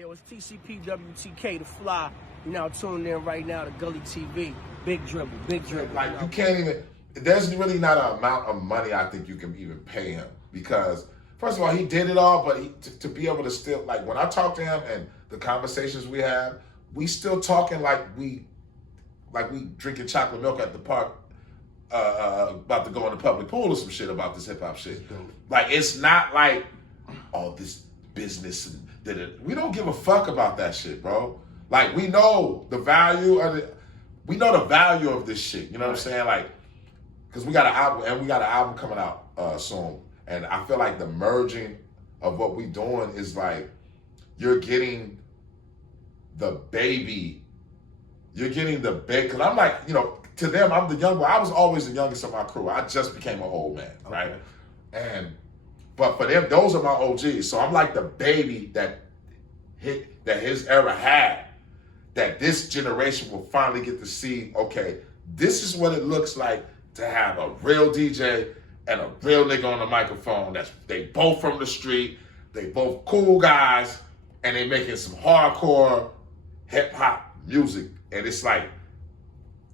Yo, it's TCPWTK, The Fly. You're now tuned in right now to Gully TV. Big dribble, big dribble. Like, you can't even, there's really not an amount of money I think you can even pay him. Because, first of all, he did it all, but to be able to still, like, when I talk to him and the conversations we have, we still talking like we drinking chocolate milk at the park, about to go in the public pool or some shit about this hip hop shit. Like, it's not like, oh, this business and we don't give a fuck about that shit, bro. Like, we know the value of it. We know the value of this shit. You know what I'm saying? Like, because we got an album coming out soon, and I feel like the merging of what we doing is like, you're getting the baby. You're getting the baby. Because I'm like, you know, to them, I'm the young boy. I was always the youngest of my crew. I just became an old man, right? But for them, those are my OGs. So I'm like the baby that his era had, that this generation will finally get to see, okay, this is what it looks like to have a real DJ and a real nigga on the microphone. They both from the street, they both cool guys, and they making some hardcore hip hop music. And it's like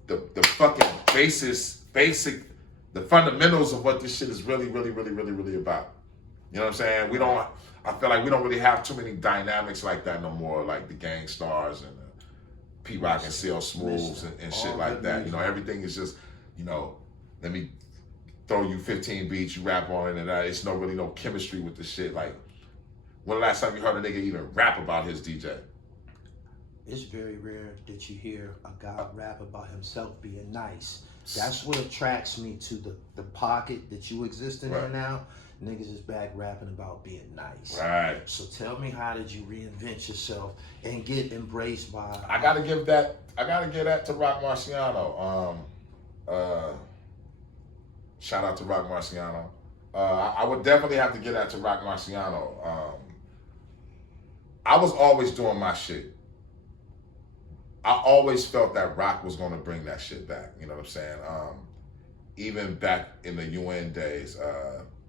the fucking basic, the fundamentals of what this shit is really about. You know what I'm saying? I feel like we don't really have too many dynamics like that no more, like the Gang Stars and P-Rock and CL Smooths and shit like that. You know, everything is just, you know, let me throw you 15 beats, you rap on it, and it's really no chemistry with the shit. Like, when the last time you heard a nigga even rap about his DJ? It's very rare that you hear a guy rap about himself being nice. That's what attracts me to the pocket that you exist in right now. Niggas is back rapping about being nice. Right. So tell me, how did you reinvent yourself and get embraced by? I gotta give that to Roc Marciano. Shout out to Roc Marciano. I would definitely have to give that to Roc Marciano. I was always doing my shit. I always felt that Roc was gonna bring that shit back. You know what I'm saying? Even back in the UN days,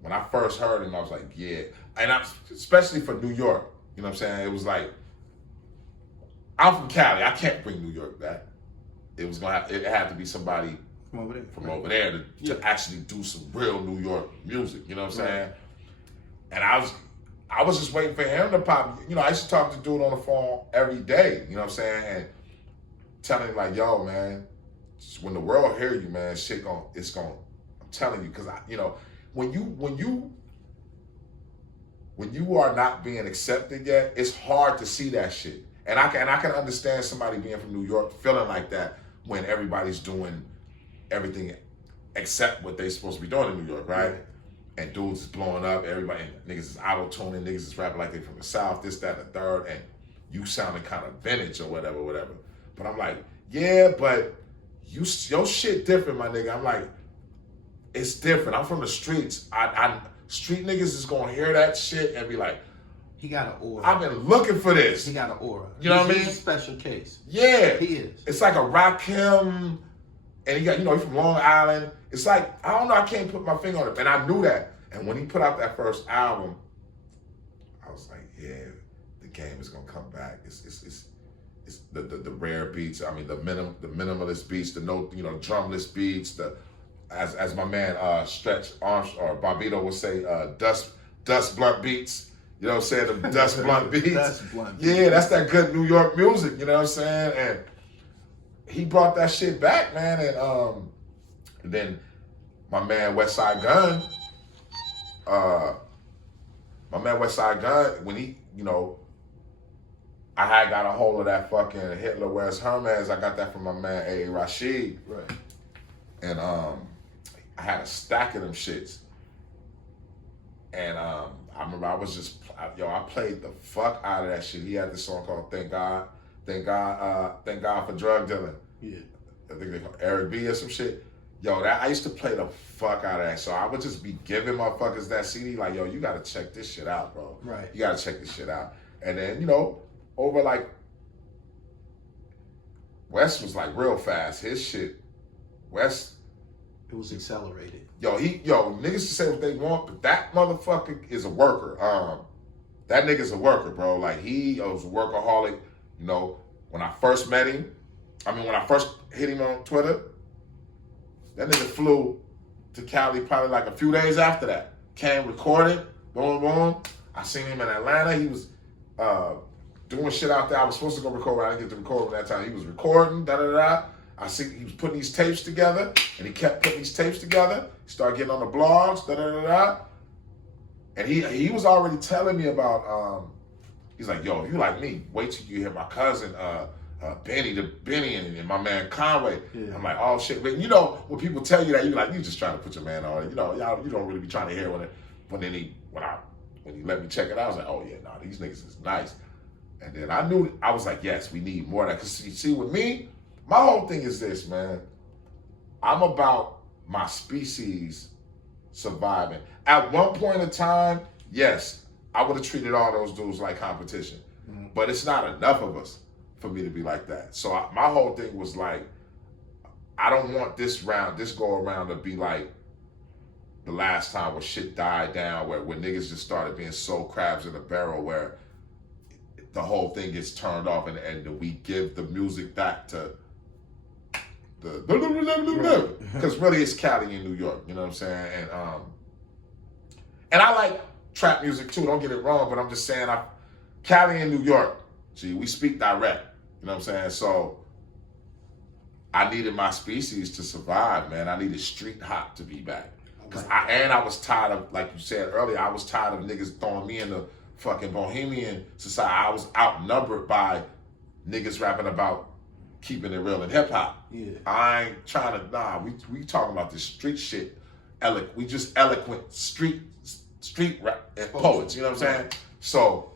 when I first heard him, I was like, yeah. And especially for New York, you know what I'm saying? It was like, I'm from Cali. I can't bring New York back. It had to be somebody from over there to actually do some real New York music. You know what I'm saying? And I was just waiting for him to pop. You know, I used to talk to dude on the phone every day. You know what I'm saying? And telling him like, yo, man, when the world hear you, man, I'm telling you, because you know, when you are not being accepted yet, it's hard to see that shit. And I can understand somebody being from New York feeling like that when everybody's doing everything except what they supposed to be doing in New York, right? And dudes is blowing up, everybody, niggas is auto-tuning, niggas is rapping like they from the South, this, that, and the third, and you sounding kind of vintage or whatever. But I'm like, yeah, but your shit different, my nigga. I'm like, it's different. I'm from the streets. Street niggas is gonna hear that shit and be like, he got an aura. I've been looking for this. He got an aura. You know what I mean? He's a special case. Yeah. He is. It's like a Rakim, and he got, you know, he's from Long Island. It's like, I don't know, I can't put my finger on it. And I knew that. And when he put out that first album, I was like, yeah, the game is gonna come back. It's the rare beats. I mean, the minimalist beats, the drumless beats, as my man Stretch Arms or Bobito would say, dust blunt beats. You know what I'm saying? The dust blunt beats. Dust blunt beats. Yeah, that's that good New York music. You know what I'm saying? And he brought that shit back, man. And then my man Westside Gun, when he, you know, I had got a hold of that fucking Hitler Wears Hermes. I got that from my man A.A. Rashid. Right. And I had a stack of them shits. And I remember I played the fuck out of that shit. He had this song called Thank God for Drug Dealing. Yeah. I think they call Eric B or some shit. Yo, I used to play the fuck out of that. So I would just be giving motherfuckers that CD like, yo, you gotta check this shit out, bro. Right. You gotta check this shit out. And then, you know, over like, West was like real fast. His shit, West. It was accelerated. Yo, niggas can say what they want, but that motherfucker is a worker. that nigga's a worker, bro. Like, he was a workaholic. You know, when I first met him, when I first hit him on Twitter, that nigga flew to Cali probably like a few days after that. Came, recorded, boom, boom. I seen him in Atlanta. He was doing shit out there. I was supposed to go record, I didn't get to record him that time. He was recording, da-da-da. I see he was putting these tapes together, and he kept putting these tapes together. He started getting on the blogs, da-da-da-da. And he was already telling me about, he's like, yo, if you like me, wait till you hear my cousin, Benny and my man Conway. Yeah. I'm like, oh shit. But you know, when people tell you that, you're like, you just trying to put your man on. You know, y'all, you don't really be trying to hear when he let me check it out. I was like, oh yeah, nah, these niggas is nice. And then I knew, I was like, yes, we need more of that. Cause you see, with me, my whole thing is this, man. I'm about my species surviving. At one point in time, yes, I would have treated all those dudes like competition. Mm-hmm. But it's not enough of us for me to be like that. So my whole thing was like, I don't want this go around to be like the last time where shit died down, where niggas just started being so crabs in a barrel, where the whole thing gets turned off and we give the music back to the because really it's Cali in New York, you know what I'm saying? And I like trap music too, don't get it wrong, but I'm just saying Cali in New York, gee, we speak direct, you know what I'm saying? So I needed my species to survive, man. I needed street hop to be back. Cause I was tired of, like you said earlier, I was tired of niggas throwing me in the fucking bohemian society. I was outnumbered by niggas rapping about keeping it real in hip hop. Yeah. I ain't trying to, we talking about this street shit. We just eloquent street rap and poets, you know what I'm saying? So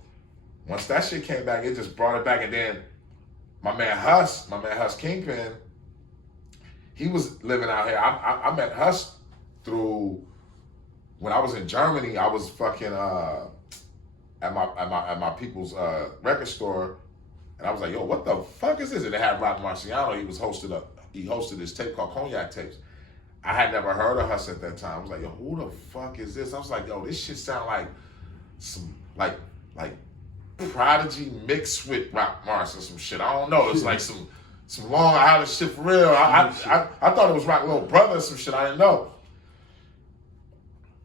once that shit came back, it just brought it back. And then my man Huss Kingpin, he was living out here. I met Huss through, when I was in Germany, I was fucking at my people's record store, and I was like, yo, what the fuck is this? And they had Roc Marci. He hosted this tape called Cognac Tapes. I had never heard of Huss at that time. I was like, yo, who the fuck is this? I was like, yo, this shit sound like some like Prodigy mixed with Roc Marci or some shit. I don't know. It's like some Long Island shit for real. I thought it was Roc Little Brother or some shit. I didn't know.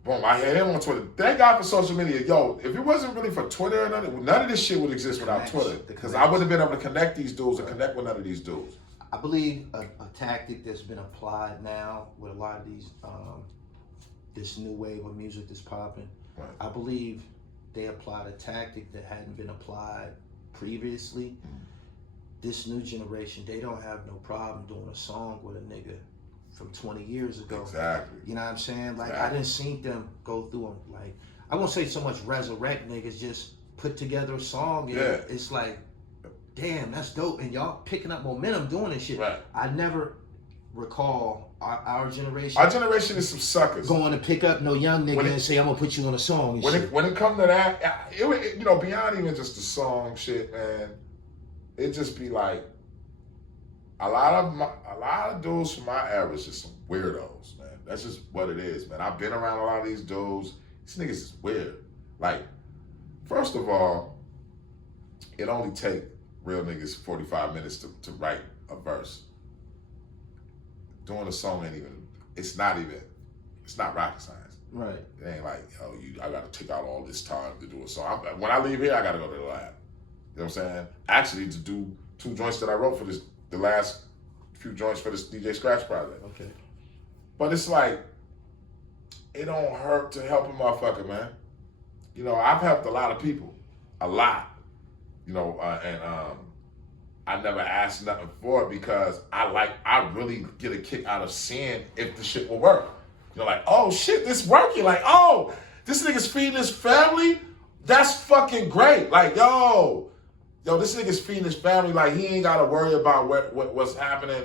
Boom, I had him on Twitter. Thank God for social media. Yo, if it wasn't really for Twitter or none of this shit would exist without Twitter. Because I wouldn't have been able to connect these dudes or connect with none of these dudes. I believe a tactic that's been applied now with a lot of these, this new wave of music that's popping, right. I believe they applied a tactic that hadn't been applied previously. Mm. This new generation, they don't have no problem doing a song with a nigga from 20 years ago. Exactly. You know what I'm saying? Like, exactly. I didn't see them go through them. Like, I won't say so much resurrect niggas, just put together a song. And it's like, damn, that's dope. And y'all picking up momentum doing this shit. Right. I never recall our generation. Our generation is some suckers. Going to pick up no young nigga and say, I'm going to put you on a song. And when it come to that, you know, beyond even just the song shit, man, it just be like, a lot of dudes from my era is just some weirdos, man. That's just what it is, man. I've been around a lot of these dudes. These niggas is weird. Like, first of all, it only take real niggas 45 minutes to write a verse. Doing a song it's not rocket science. Right. It ain't like, I gotta take out all this time to do a song. When I leave here, I gotta go to the lab. You know what I'm saying? Actually, to do 2 joints that I wrote for the last few joints for this DJ Scratch project. Okay. But it's like, it don't hurt to help a motherfucker, man. You know, I've helped a lot of people. A lot. You know, and I never asked nothing for it because I really get a kick out of seeing if the shit will work. You know, like, oh shit, this working. Like, oh, this nigga's feeding his family? That's fucking great. Like, yo, this nigga's feeding his family. Like, he ain't got to worry about what's happening.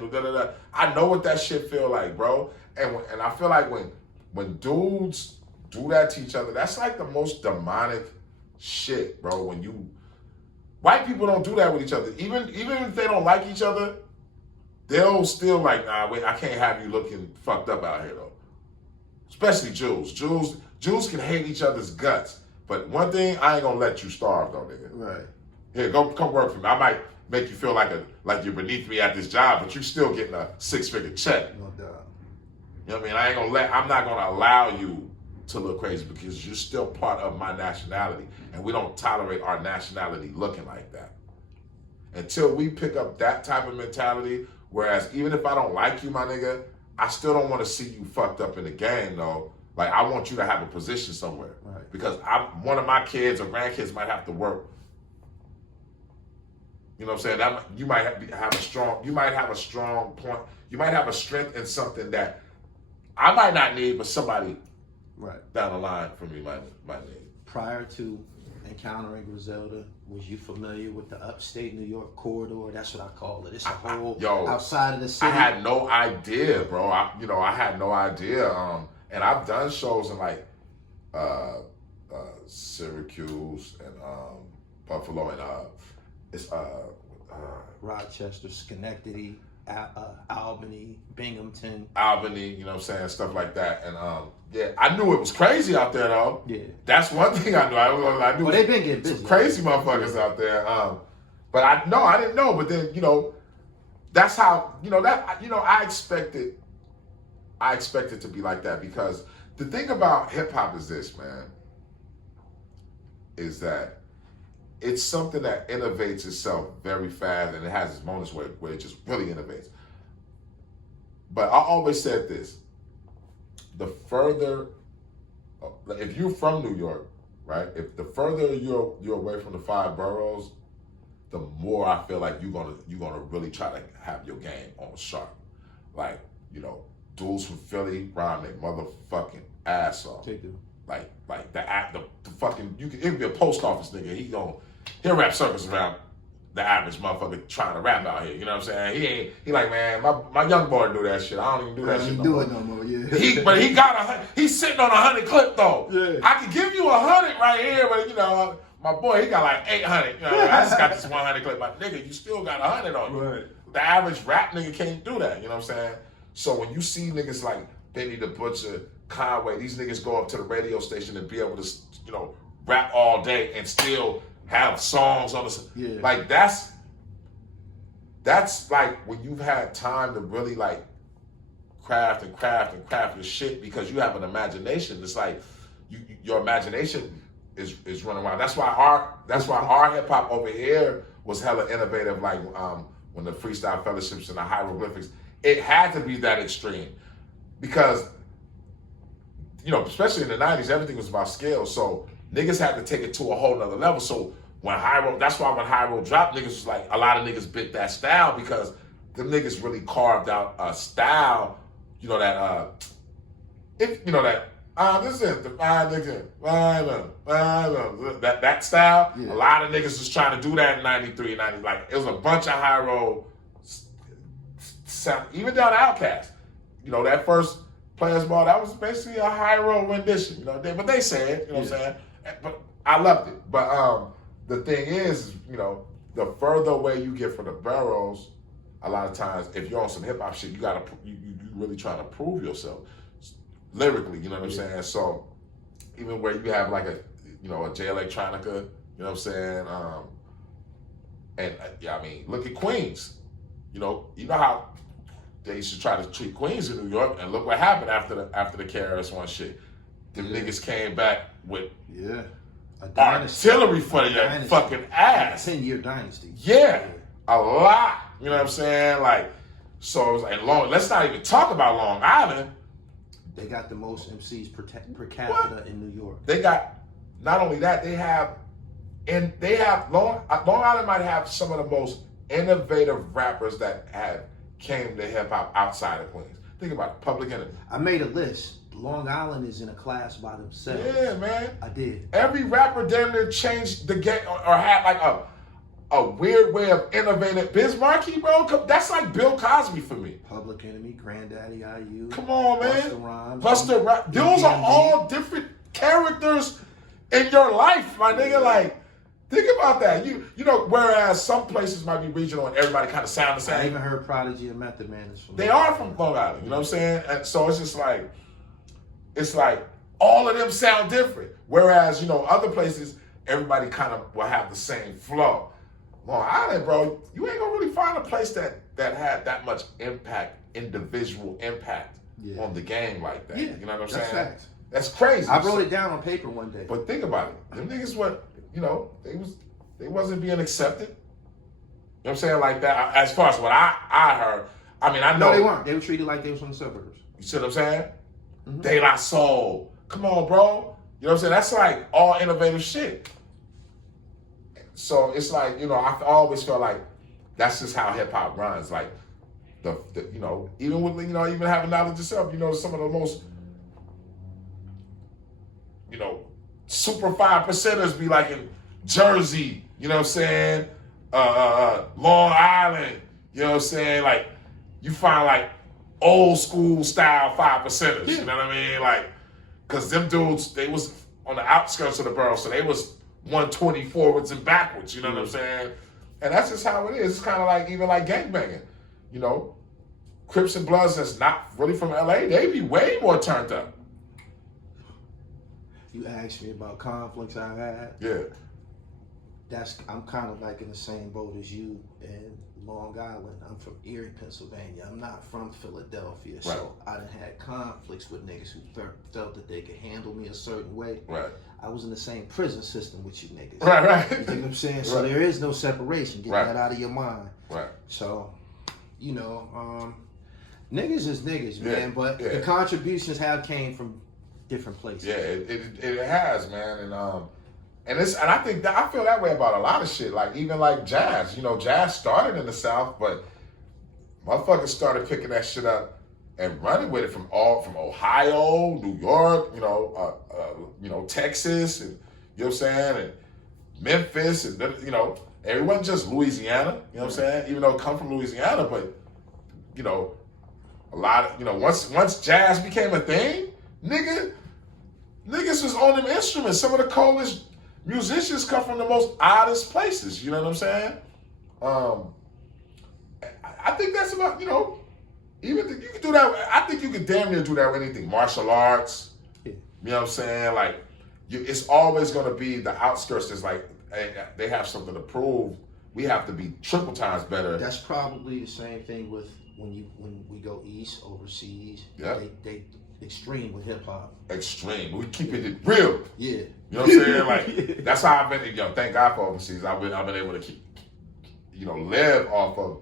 I know what that shit feel like, bro. And I feel like when dudes do that to each other, that's like the most demonic shit, bro. White people don't do that with each other. Even if they don't like each other, they'll still like, nah, wait, I can't have you looking fucked up out here, though. Especially Jews. Jews can hate each other's guts, But one thing, I ain't gonna let you starve though, nigga. Right. Here, come work for me. I might make you feel like you're beneath me at this job, but you still getting a 6-figure check. No doubt. You know what I mean? I'm not gonna allow you to look crazy because you're still part of my nationality, and we don't tolerate our nationality looking like that. Until we pick up that type of mentality, whereas even if I don't like you, my nigga, I still don't want to see you fucked up in the game, though. Like, I want you to have a position somewhere. Right. Because one of my kids or grandkids might have to work. You know what I'm saying? You might have a strong point. You might have a strength in something that I might not need, but somebody down the line for me might need. Prior to encountering Griselda, was you familiar with the upstate New York corridor? That's what I call it. It's a whole outside of the city. I had no idea, bro. I had no idea. And I've done shows in like Syracuse and Buffalo and Rochester, Schenectady, Albany, Binghamton. You know what I'm saying? Stuff like that. And yeah, I knew it was crazy out there though. Yeah. That's one thing I knew. I knew they've been getting busy. Some crazy motherfuckers out there. But I didn't know. But then, that's how, I expected to be like that, because the thing about hip hop is this, man, is that it's something that innovates itself very fast, and it has its moments where it just really innovates. But I always said this: the further, if you're from New York, right? If the further you're away from the 5 boroughs, the more I feel like you're gonna really try to have your game on sharp. Like, dudes from Philly rhyme their motherfucking ass off. They do. Like the fucking, it could be a post office nigga. He'll rap circles around the average motherfucker trying to rap out here. You know what I'm saying? He like, man, my young boy do that shit. I don't even do that shit no more. I don't do it no more, yeah. But he's sitting on 100 clip though. Yeah. I could give you 100 right here, but my boy, he got like 800. I just got this 100 clip. But nigga, you still got 100 on you. Right. The average rap nigga can't do that. You know what I'm saying? So when you see niggas like Benny the Butcher, Conway, these niggas go up to the radio station and be able to, rap all day and still have songs on the, like that's like when you've had time to really like craft your shit, because you have an imagination. It's like your imagination is running around. That's why our hip hop over here was hella innovative. Like when the freestyle fellowships and the hieroglyphics, it had to be that extreme, because especially in the 90s, everything was about scale. So niggas had to take it to a whole nother level. So that's why when Hyro dropped, niggas was like, a lot of niggas bit that style, because them niggas really carved out a style, that this is the that style. Yeah. A lot of niggas was trying to do that in 93, 90. Like, it was a bunch of Hyro sound, even down to Outkast. That first Players Ball, that was basically a Hyro rendition, but they say it, what I'm saying? But I loved it. But the thing is, the further away you get from the boroughs, a lot of times, if you're on some hip hop shit, you really trying to prove yourself lyrically, you know what I'm saying? So even where you have like a J Electronica, you know what I'm saying? And look at Queens. You know how they used to try to treat Queens in New York, and look what happened after the KRS-One shit. Them niggas came back with artillery for your fucking ass. 10-year dynasty. Yeah, a lot. You know what I'm saying? Like, so it was like let's not even talk about Long Island. They got the most MCs per capita in New York. They got, not only that, Long Island might have some of the most innovative rappers that came to hip hop outside of Queens. Think about it, Public Enemy. I made a list. Long Island is in a class by themselves. Yeah, man. I did. Every rapper damn near changed the game or had like a weird way of innovating. Biz Markie, bro, that's like Bill Cosby for me. Public Enemy, Granddaddy IU. Come on, man. Busta Rhymes. Busta Rhymes. Those are all different characters in your life, my nigga. Like, think about that. Whereas some places might be regional and everybody kind of sound the same. I even heard Prodigy and Method Man is from. They are from Long Island. You know what I'm saying? And so it's just like, all of them sound different. Whereas, you know, other places, everybody kind of will have the same flow. Long Island, bro, you ain't gonna really find a place that had that much impact, individual impact on the game like that. You know what I'm saying? Facts. That's crazy. I wrote it down on paper one day. But think about it. Them niggas were, you know, they wasn't being accepted. You know what I'm saying? Like that. As far as what I heard, I mean, I know. No, they weren't. They were treated like they was from the suburbs. You see what I'm saying? Mm-hmm. De La Soul. Come on, bro. You know what I'm saying? That's like all innovative shit. So it's like, you know, I always felt like that's just how hip hop runs. Like the you know, even with, you know, even having knowledge yourself, you know, some of the most, you know, super 5%ers be like in Jersey, you know what I'm saying? Long Island, you know what I'm saying? Like you find like old school style 5%ers, you know what I mean? Like, cause them dudes, they was on the outskirts of the borough, so they was 120 forwards and backwards, you know what I'm saying? And that's just how it is. It's kind of like, even like gangbanging, you know? Crips and Bloods that's not really from LA, they be way more turned up. You asked me about conflicts I've had. Yeah. I'm kind of like in the same boat as you in Long Island. I'm from Erie, Pennsylvania. I'm not from Philadelphia, Right. so I done had conflicts with niggas who felt that they could handle me a certain way. Right. I was in the same prison system with you niggas. Right. You know what I'm saying? So there is no separation. Get that out of your mind. Right. So, you know, niggas is niggas, man. But the contributions have came from different places. Yeah, it has, man, and I think that I feel that way about a lot of shit. Like even like jazz, you know, jazz started in the South, but motherfuckers started picking that shit up and running with it from Ohio, New York, you know, Texas, and you know what I'm saying, and Memphis, and you know, and it wasn't just Louisiana, you know what I'm saying, even though it come from Louisiana, but you know, a lot of, you know, once jazz became a thing, niggas was on them instruments. Some of the coolest musicians come from the most oddest places. You know what I'm saying? I think that's about, you know, even you can do that. I think you can damn near do that with anything. Martial arts. You know what I'm saying? Like, it's always going to be the outskirts that's like, hey, they have something to prove. We have to be triple times better. That's probably the same thing with when we go east, overseas. Yeah. They extreme with hip hop. Extreme. We keep it real. Yeah. You know what I'm saying? Like, that's how I've been, you know, thank God for overseas. I've been able to keep, you know, live off of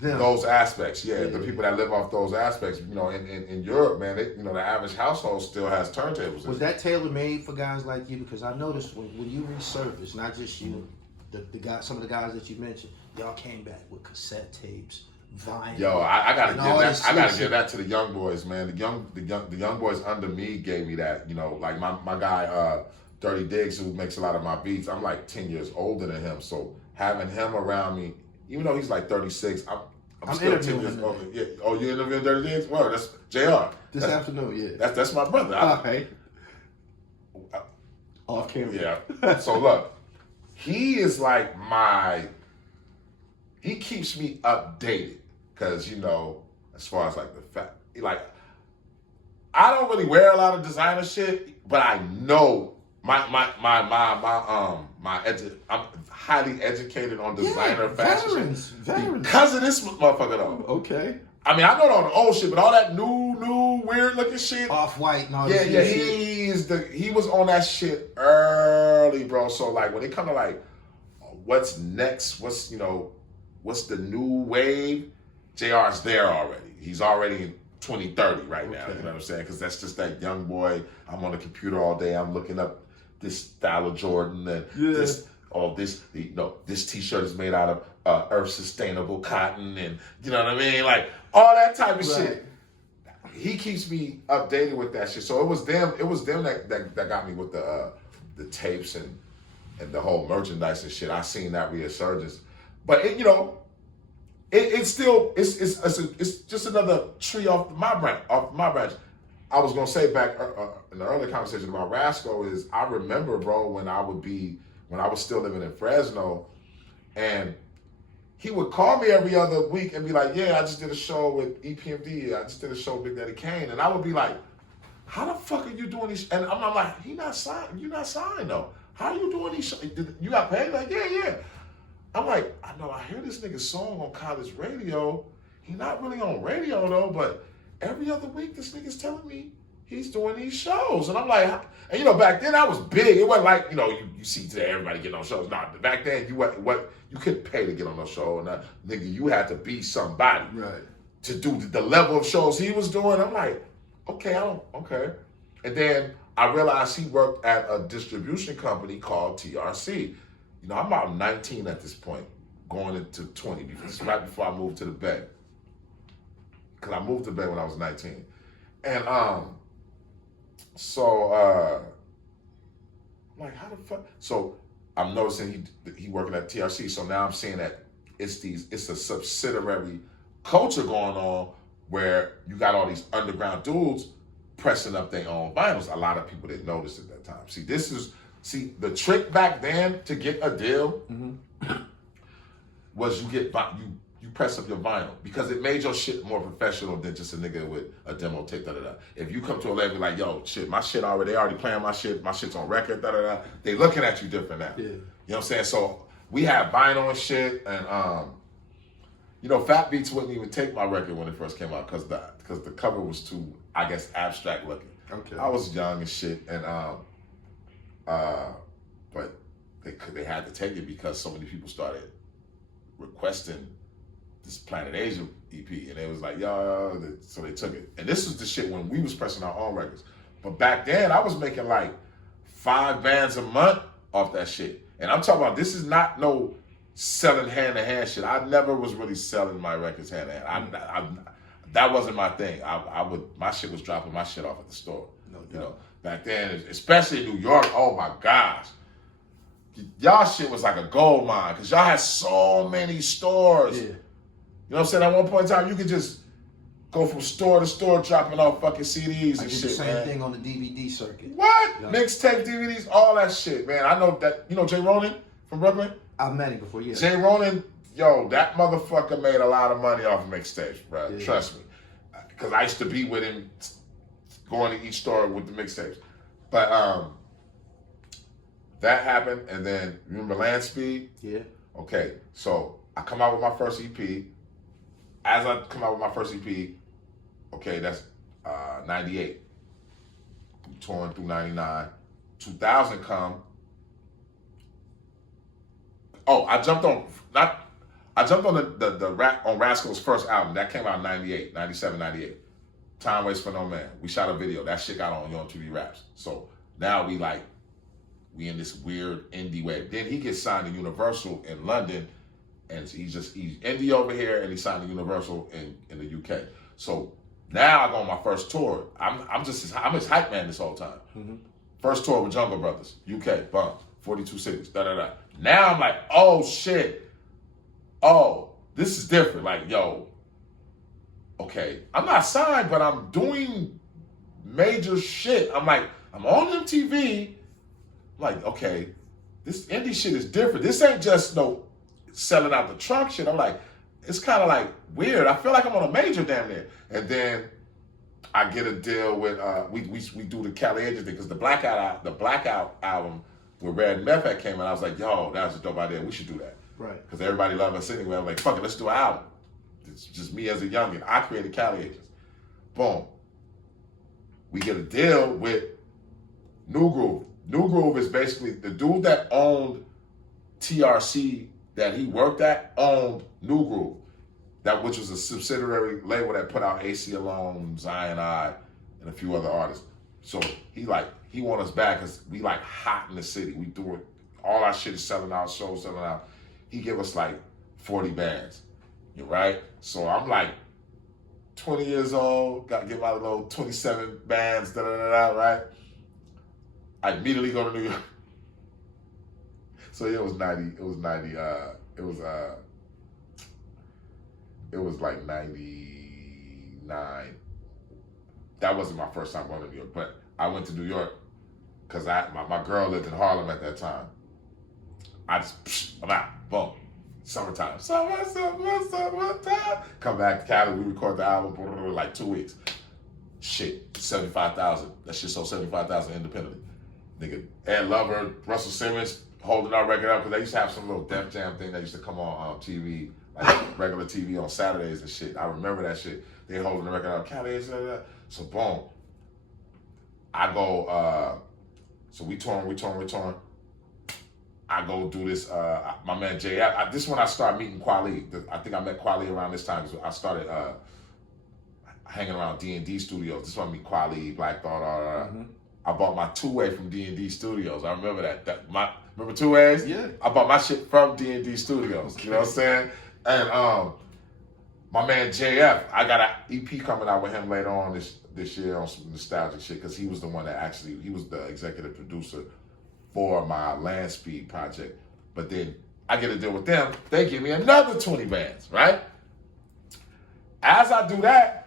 those aspects. Yeah, the people that live off those aspects, you know, in Europe, man, you know, the average household still has turntables. Was that tailor-made for guys like you? Because I noticed when you resurfaced, not just you, the guy, some of the guys that you mentioned, y'all came back with cassette tapes, vinyl. Yo, I gotta give that to the young boys, man. The young boys under me gave me that. You know, like my guy Dirty Diggs, who makes a lot of my beats. I'm like 10 years older than him, so having him around me, even though he's like 36, I'm still 10 years older. Yeah. Oh, you interviewing Dirty Diggs? Well, that's JR. This afternoon, yeah. That's my brother. Okay. Off camera. Yeah. So look, he is like he keeps me updated. Cause you know, as far as like the fact, like I don't really wear a lot of designer shit, but I know I'm highly educated on designer fashion shit because of this motherfucker though. Okay. I mean, I know all the old shit, but all that new weird looking shit, Off-White and all yeah, that. he was on that shit early, bro. So like when it come to like what's next, what's the new wave. JR's there already. He's already in 2030 right now. You know what I'm saying? Because that's just that young boy. I'm on the computer all day. I'm looking up this style of Jordan and this T-shirt is made out of earth sustainable cotton, and you know what I mean, like all that type of shit. He keeps me updated with that shit. So it was them that got me with the tapes and the whole merchandise and shit. I seen that resurgence, but it, you know. It's just another tree off my branch. I was gonna say back in the early conversation about Rasco is I remember, bro, when I was still living in Fresno, and he would call me every other week and be like, "Yeah, I just did a show with EPMD. I just did a show with Big Daddy Kane," and I would be like, how the fuck are you doing these? And I'm like, he not signed. You not signed though. How are you doing these? You got paid? Like, yeah. I'm like, I know I hear this nigga's song on college radio. He not really on radio though, but every other week this nigga's telling me he's doing these shows. And I'm like, and you know, back then I was big. It wasn't like, you know, you see today everybody getting on shows. Nah, back then you couldn't pay to get on those shows. And nigga, you had to be somebody to do the level of shows he was doing. I'm like, okay. And then I realized he worked at a distribution company called THRU. You know, I'm about 19 at this point, going into 20, because right before I moved to the Bay. Because I moved to the Bay when I was 19. And so I'm like, how the fuck? So I'm noticing he working at THRU. So now I'm seeing that it's a subsidiary culture going on where you got all these underground dudes pressing up their own vinyls. A lot of people didn't notice at that time. See, the trick back then to get a deal was you press up your vinyl, because it made your shit more professional than just a nigga with a demo tape, If you come to a label like, yo, shit, my shit they already playing my shit's on record, they looking at you different now. Yeah. You know what I'm saying? So we had vinyl and shit, and you know, Fat Beats wouldn't even take my record when it first came out because the cover was too, I guess, abstract looking. Okay. I was young and shit, and but they had to take it because so many people started requesting this Planet Asia EP, and it was like, yo, so they took it. And this was the shit when we was pressing our own records. But back then, I was making like 5 bands a month off that shit. And I'm talking about, this is not no selling hand-to-hand shit. I never was really selling my records hand-to-hand. That wasn't my thing. My shit was dropping my shit off at the store. No doubt. You know, back then, especially in New York, oh my gosh. Y'all shit was like a gold mine, because y'all had so many stores. Yeah. You know what I'm saying? At one point in time, you could just go from store to store dropping off fucking CDs and shit, the same thing on the DVD circuit. What? Yeah. Mixtape, DVDs, all that shit, man. I know that, you know Jay Ronan from Brooklyn? I've met him before, yeah. Jay Ronan, yo, that motherfucker made a lot of money off of mixtapes, bro. Yeah. Trust me. Because I used to be with him, going to each store with the mixtapes. But that happened, and then, remember Land Speed? Yeah. Okay, so I come out with my first EP. As I come out with my first EP, okay, that's 98. I'm touring through 99. 2000 come. Oh, I jumped on the rap on Rascal's first album. That came out in 98, 97, 98. Time Waits for No Man. We shot a video. That shit got on Yo TV Raps. So now we in this weird indie wave. Then he gets signed to Universal in London, and he's indie over here, and he signed to Universal in the UK. So now I go on my first tour. I'm his hype man this whole time. Mm-hmm. First tour with Jungle Brothers, UK, bump, 42 cities, Now I'm like, oh shit, oh, this is different. Like, yo, okay, I'm not signed, but I'm doing major shit. I'm like, I'm on MTV. Like, okay, this indie shit is different. This ain't just no selling out the trunk shit. I'm like, it's kind of like weird. I feel like I'm on a major damn near. And then I get a deal with we do the Cali Agent thing, because the Blackout album with Red and Meth came and I was like, yo, that was a dope idea. We should do that. Right. Because everybody loved us anyway. I'm like, fuck it, let's do an album. It's just me as a youngin. I created Cali Agents. Boom. We get a deal with New Groove. New Groove is basically the dude that owned TRC that he worked at owned New Groove, which was a subsidiary label that put out AC Alone, Zion I, and a few other artists. So he want us back because we hot in the city. We do it. All our shit is selling out, shows selling out. He give us 40 bands. You right? So I'm 20 years old, got to get my little 27 bands, right? I immediately go to New York. So yeah, it was 90. It was 90. It was like 99. That wasn't my first time going to New York, but I went to New York because my girl lived in Harlem at that time. I'm out. Boom. Summertime. Summertime. Come back to Cali. We record the album. 2 weeks. shit, 75,000. That shit sold 75,000 independently. Nigga, Ed Lover, Russell Simmons holding our record up, because they used to have some little Def Jam thing that used to come on TV, like regular TV on Saturdays and shit. I remember that shit. They holding the record up. So boom. I go, so we touring. I go do this, my man JF. This is when I started meeting Kweli. I think I met Kweli around this time, because I started hanging around D&D Studios. This is when I meet Kweli, Black Thought, I bought my two-way from D&D Studios. I remember that. Remember two-ways? Yeah. I bought my shit from D&D Studios. Okay. You know what I'm saying? And my man JF, I got an EP coming out with him later on this year on some nostalgic shit, because he was the one that he was the executive producer for my Land Speed project. But then I get to deal with them. They give me another 20 bands, right? As I do that,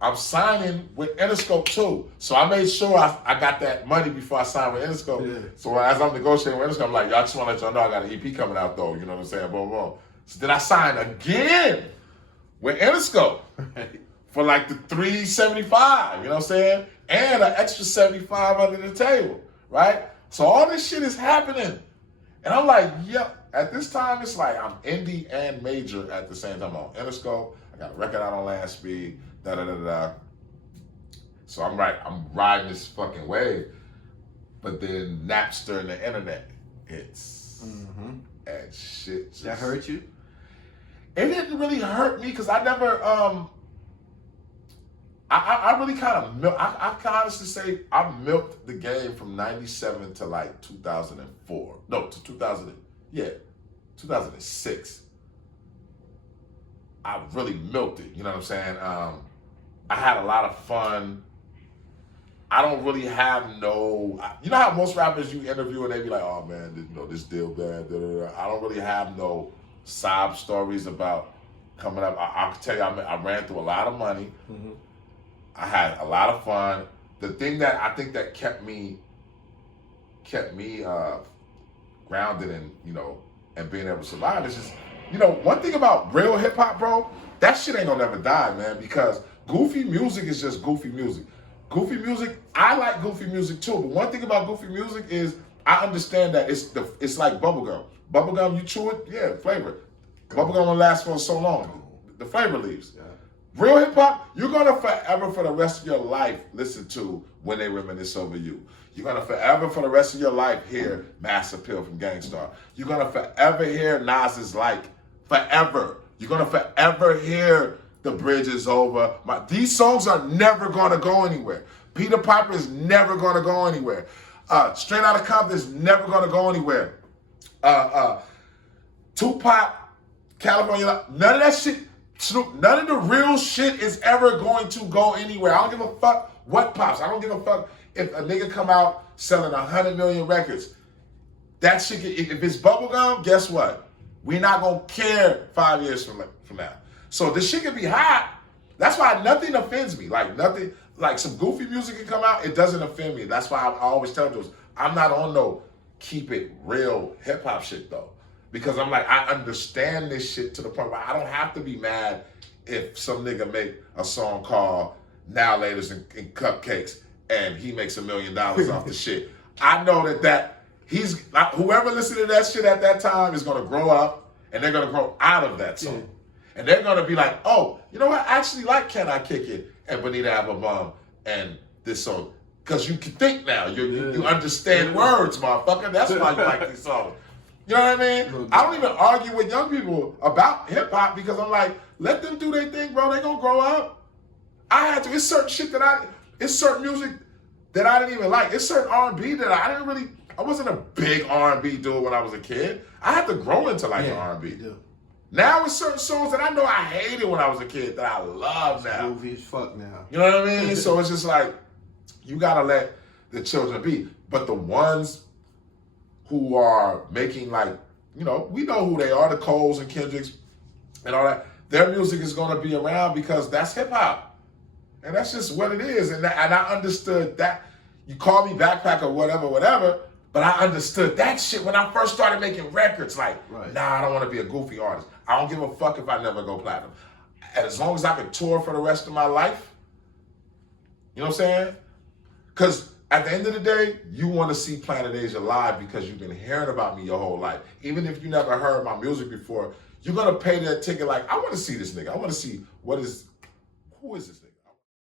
I'm signing with Interscope too. So I made sure I got that money before I signed with Interscope. Yeah. So as I'm negotiating with Interscope, I'm like, y'all just want to let y'all know I got an EP coming out though. You know what I'm saying? Boom, boom. So then I signed again with Interscope for like the $375, you know what I'm saying? And an extra $75 under the table, right? So all this shit is happening. And I'm like, yep. At this time, it's like I'm indie and major at the same time. I'm on Interscope. I got a record out on Land Speed. So I'm riding this fucking wave. But then Napster and the internet hits. And shit just... That hurt you? It didn't really hurt me, because I never... I really kind of I can honestly say I milked the game from 97 to like 2004. No, to 2006. I really milked it, you know what I'm saying? I had a lot of fun. I don't really have you know how most rappers you interview and they be like, oh man, this deal bad, I don't really have no sob stories about coming up. I can tell you, I ran through a lot of money. I had a lot of fun. The thing that I think that kept me grounded and and being able to survive is just, one thing about real hip hop, bro, that shit ain't gonna never die, man, because goofy music is just goofy music. Goofy music, I like goofy music too, but one thing about goofy music is I understand that it's like bubblegum. Bubblegum, you chew it, yeah, flavor. Bubblegum will last for so long. The flavor leaves. Yeah. Real hip hop, you're gonna forever for the rest of your life listen to When They Reminisce Over You. You're gonna forever for the rest of your life hear Mass Appeal from Gangstar. You're gonna forever hear Nas's Like. Forever. You're gonna forever hear The Bridge Is Over. These songs are never gonna go anywhere. Peter Piper is never gonna go anywhere. Straight Outta Compton is never gonna go anywhere. Tupac, California, none of that shit. None of the real shit is ever going to go anywhere. I don't give a fuck what pops. I don't give a fuck if a nigga come out selling 100 million records. That shit, if it's bubblegum, guess what? We're not going to care 5 years from now. So this shit can be hot. That's why nothing offends me. Like nothing, like some goofy music can come out, it doesn't offend me. That's why I always tell those, I'm not on no keep it real hip hop shit though. Because I'm like, I understand this shit to the point where I don't have to be mad if some nigga make a song called Now Laters and Cupcakes and he makes $1 million off the shit. I know that he's, whoever listened to that shit at that time is gonna grow up and they're gonna grow out of that song. Yeah. And they're gonna be like, oh, you know what? I actually like Can I Kick It and Bonita Applebum and this song. Cause you can think now, you understand words, motherfucker. That's why you like these songs. You know what I mean? I don't even argue with young people about hip hop because I'm like, let them do their thing, bro. They gonna grow up. I had to. It's certain shit it's certain music that I didn't even like. It's certain R&B that I wasn't a big R&B dude when I was a kid. I had to grow into like R&B. Now it's certain songs that I know I hated when I was a kid that I love now. Groovy as fuck now. You know what I mean? So it's just like, you gotta let the children be. But the ones who are making like, we know who they are, the Coles and Kendricks and all that. Their music is gonna be around because that's hip hop. And that's just what it is. And I understood that. You call me backpacker, whatever, but I understood that shit when I first started making records. Like, nah, I don't wanna be a goofy artist. I don't give a fuck if I never go platinum. And as long as I can tour for the rest of my life, You know what I'm saying? Because at the end of the day, you want to see Planet Asia live because you've been hearing about me your whole life. Even if you never heard my music before, you're going to pay that ticket like, I want to see this nigga. I want to see who is this nigga?